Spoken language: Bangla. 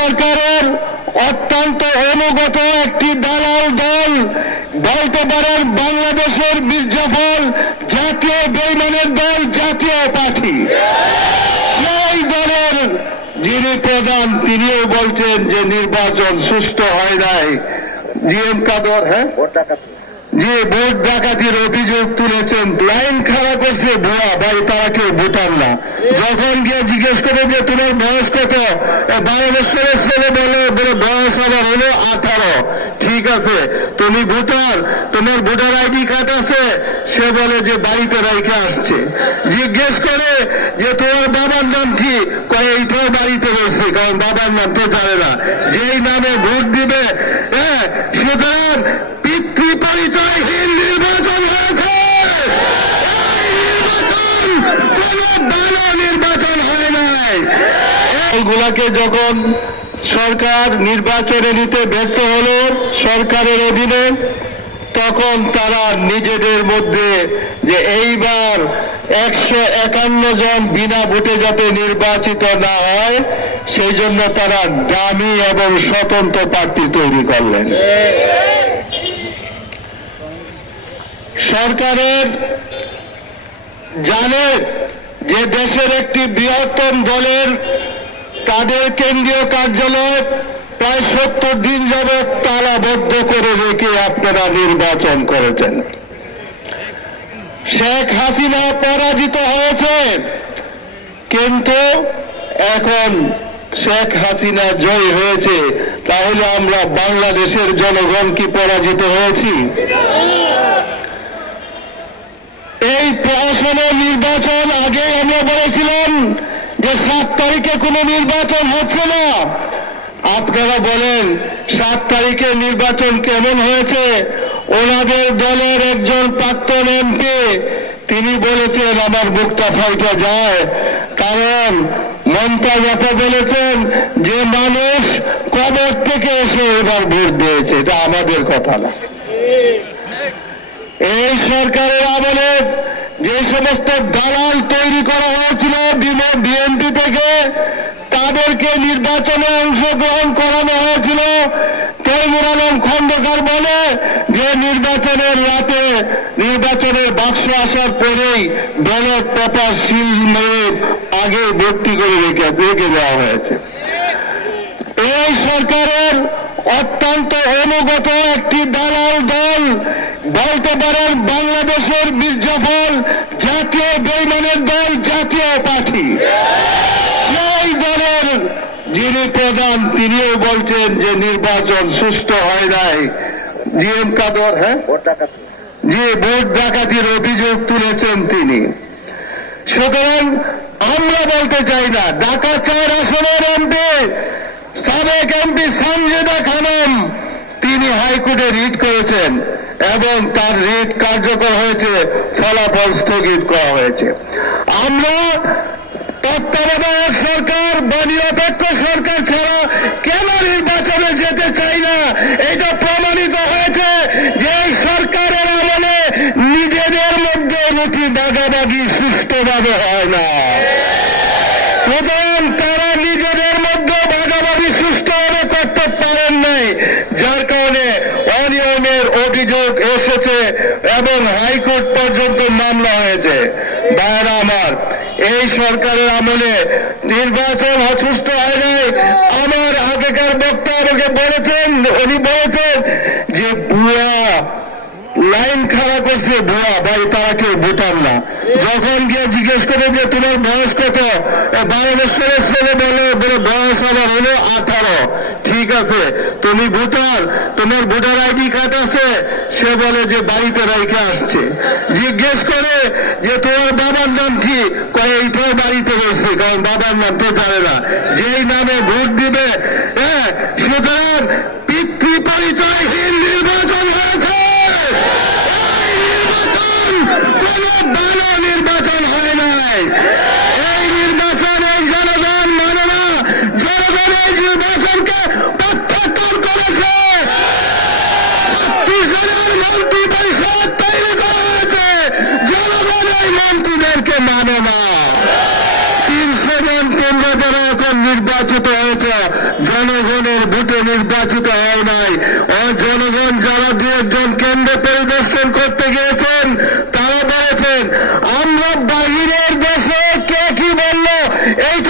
সরকারের অত্যন্ত অনুগত একটি দালাল দল, বলতে পারেন বাংলাদেশের মির্জাফর জাতীয় বেইমানের দল, জাতীয় পার্টি। সেই দলের যিনি প্রধান তিনিও বলছেন যে নির্বাচন সুষ্ঠু হয় নাই। জিএম কাদর, যে ভোট ডাকাতির অভিযোগ তুলেছেন, লাইন খাড়া করছে ভুয়া ভাই, তারা কেউ ভোটার না। যখন গিয়ে জিজ্ঞেস করে যে তোমার বয়স কত, 12 বছরের ছেলে বলে বয়স আমার হলো 18। ঠিক আছে, তুমি ভোটার, তোমার ভোটার আইডি কার্ড আছে? সে বলে যে বাড়িতে রাইখে আসছে। জিজ্ঞেস করে যে তোমার বাবার নাম কি, কয়ে এইটাও বাড়িতে রয়েছে, কারণ বাবার নাম তো জানে না। যেই নামে ভোট দিবে, হ্যাঁ, সুতরাং পিতৃ পরিচয়হীন নির্বাচন হয়েছে। ভালো নির্বাচন হয় নাই। এগুলাকে যখন সরকার নির্বাচনে নিতে ব্যর্থ হল সরকারের অধীনে, তখন তারা নিজেদের মধ্যে যে এইবার 151 জন বিনা ভোটে যাতে নির্বাচিত না হয়, সেই জন্য তারা দামি এবং স্বতন্ত্র প্রার্থী তৈরি করলেন। সরকারের জানে যে দেশের একটি বৃহত্তম দলের তাদের কেন্দ্রীয় কার্যালয় প্রায় 70 দিন যাবৎ তালাবদ্ধ করে রেখে আপনারা নির্বাচন করেছেন। শেখ হাসিনা পরাজিত হয়েছে, কিন্তু এখন শেখ হাসিনা জয় হয়েছে, তাহলে আমরা বাংলাদেশের জনগণ কি পরাজিত হয়েছি? এই প্রশাসনের নির্বাচন আগে আমরা বলেছিলাম যে 7 তারিখে কোনো নির্বাচন হচ্ছে না। আপনারা বলেন 7 তারিখে নির্বাচন কেমন হয়েছে? ওনাদের দলের একজন প্রাক্তন এমপি তিনি বলেছেন আমার বুকটা ফাইটা যায়, কারণ মমতাজ আপা বলেছেন যে মানুষ কবর থেকে এসে এবার ভোট দিয়েছে। এটা আমাদের কথা না। এই সরকারের আমলে যে সমস্ত দালাল তৈরি করা হয়েছিল বিএনপি থেকে, তাদেরকে নির্বাচনে অংশগ্রহণ করানো হয়েছিল। তৈমুর আলম খন্দকার বলে যে নির্বাচনের রাতে, নির্বাচনের বাক্স আসার পরেই ব্যালট পেপার সিল মেরে আগে ভর্তি করে রেখে দেওয়া হয়েছে। এই সরকারের অত্যন্ত অনুগত একটি দালাল দল, বলতে পারেন বাংলাদেশের মির্জাফর জাতীয় বেইমানের দল, জাতীয় পার্টি। সেই দলের যিনি প্রধান তিনিও বলছেন যে নির্বাচন সুষ্ঠু হয় নাই। জিএম কাদর, যে ভোট ডাকাতির অভিযোগ তুলেছেন তিনি। সুতরাং আমরা বলতে চাই না, ঢাকা 4 আসনের এমপি, সাবেক এমপি সানজিদা খানম, তিনি হাইকোর্টে রিট করেছেন এবং তার রিট কার্যকর হয়েছে, ফলাফল স্থগিত করা হয়েছে। আমরা তত্ত্বাবধায়ক সরকার বা নিরপেক্ষ সরকার ছাড়া কেন নির্বাচনে যেতে চাই না, এটা প্রমাণিত হয়েছে যে এই সরকারের আমলে নিজেদের মধ্যে রুটি ভাগাভাগি সুষ্ঠুভাবে হয় না। সুতরাং তারা নিজেদের মধ্যে ভাগাভাগি সুষ্ঠুভাবে করতে পারেন নাই, যার কারণে অনিয়মের অভিযোগ এসেছে এবং হাইকোর্ট পর্যন্ত মামলা হয়েছে। ভাইরা আমার, এই সরকারের আমলে নির্বাচন সুষ্ঠু হয় নাই। আমার আগেকার বক্তা আমাকে বলেছেন, উনি বলেছেন যে ভুয়া, লাইন খাড়া করছে ভুয়া ভাই, তারা কেউ ভোটার না। যখন গিয়ে জিজ্ঞেস করে যে তোমার বয়স কত, 12 বছরের ছেলে বলে বয়স আমার হলো 18। ঠিক আছে, তুমি ভোটার, তোমার ভোটার আইডি কার্ড আছে? সে বলে যে বাড়িতে রাইখে আসছে। জিজ্ঞেস করে যে তোমার বাবার নাম কি, কয়ে এইটাও বাড়িতে রয়েছে, কারণ বাবার নাম তো জানে না। যেই নামে ভোট দিবে, হ্যাঁ, সুতরাং পিতৃ পরিচয়হীন নির্বাচন হয়েছে। ভালো নির্বাচন হয় নাই। এই নির্বাচনে জনগণ মানে না, জনগণ এই নির্বাচনকে প্রত্যাখ্যান করেছে। 30 জনের মন্ত্রী পরিষদ তৈরি করা হয়েছে, জনগণ এই মন্ত্রীদেরকে মানে না। 300 জন কেন্দ্র যারা এখন নির্বাচিত হয়েছ, জনগণের ভোটে নির্বাচিত হও নাই। জনগণ যারা 2-1 কেন্দ্র পরিদর্শন করতে গিয়েছেন তারা বলেছেন আমরা বাহিরের দেশে কে কি বললো এইটা